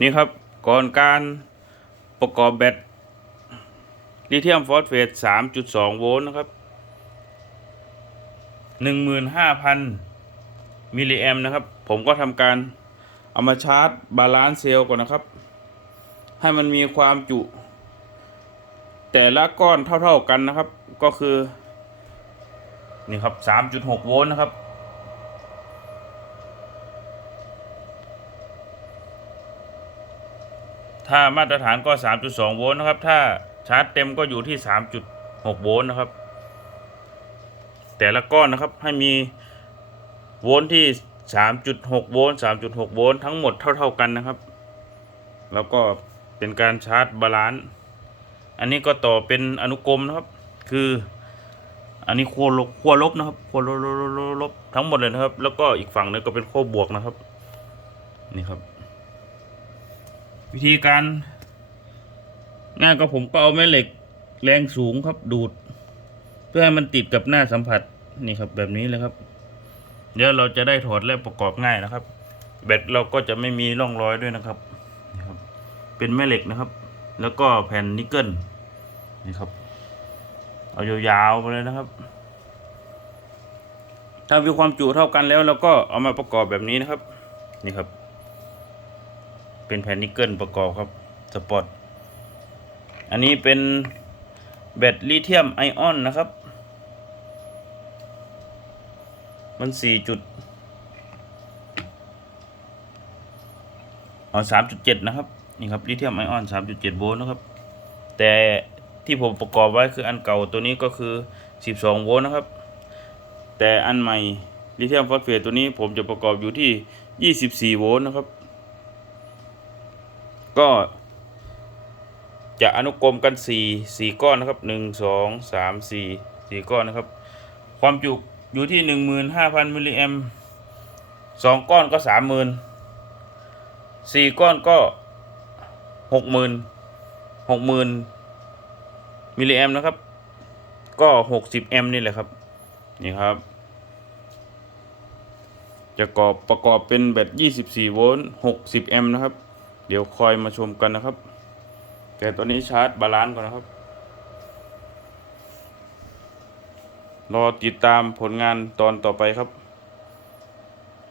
นี่ครับก่อนการประกอบแบตลิเธียมฟอสเฟต 3.2 โวลต์นะครับ 15,000 มิลลิแอมนะครับ ผมก็ทำการเอามาชาร์จบาลานซ์เซลล์ก่อนนะครับ ให้มันมีความจุ แต่ละก้อนเท่าๆกันนะครับ ก็คือ นี่ครับ 3.6 โวลต์นะครับ ถ้ามาตรฐานก็ 3.2 โวลต์นะครับ ถ้าชาร์จเต็มก็อยู่ที่ 3.6 โวลต์นะครับ แต่ละก้อนนะครับให้มีโวลต์ที่ 3.6 โวลต์ 3.6 โวลต์ทั้งหมดเท่า ๆกันนะครับ แล้วก็เป็นการชาร์จบาลานซ์ อันนี้ก็ต่อเป็นอนุกรมนะครับ คืออันนี้ขั้วลบขั้วลบนะครับขั้วลบลบลบทั้งหมดเลยนะครับ แล้วก็อีกฝั่งนึงก็เป็นขั้วบวกนะครับ นี่ครับ วิธีการง่ายก็ผมก็เอาแม่เหล็กแรงสูงครับดูด เพื่อให้มันติดกับหน้าสัมผัสนี่ครับแบบนี้เลยครับ เดี๋ยวเราจะได้ถอดและประกอบง่ายนะครับ แบตเราก็จะไม่มีร่องรอยด้วยนะครับนี่ครับเป็นแม่เหล็กนะครับ แล้วก็แผ่นนิกเกิลนี่ครับ เอายาวๆไปเลยนะครับ ถ้ามีความจุเท่ากันแล้วเราก็เอามาประกอบแบบนี้นะครับ นี่ครับ เป็นแผ่นนิกเกิลประกอบครับสปอตอันนี้เป็นแบตลิเธียมไอออนนะครับ มันสี่จุดเอสามจุดเจ็ดนะครับ นี่ครับลิเธียมไอออนสามจุดเจ็ดโวลต์นะครับ แต่ที่ผมประกอบไว้คืออันเก่าตัวนี้ก็คือสิบสองโวลต์นะครับ แต่อันใหม่ลิเธียมฟอสเฟตตัวนี้ผมจะประกอบอยู่ที่ยี่สิบสี่โวลต์นะครับ ก็ จะอนุกรมกันสี่สี่ก้อนนะครับหนึ่งสองสามสี่สี่ก้อนนะครับ ความจุอยู่ที่หนึ่งหมื่นห้าพันมิลลิแอมสองก้อนก็สามหมื่นสี่ก้อนก็หกหมื่นหกหมื่นมิลลิแอมนะครับ ก็หกสิบแอมนี่แหละครับ นี่ครับจะกอบประกอบเป็นแบต 24 โวลต์ 60 แอมป์นะครับ เดี๋ยวคอยมาชมกันนะครับ แต่ตอนนี้ชาร์จบาลานซ์ก่อนนะครับ รอติดตามผลงานตอนต่อไปครับ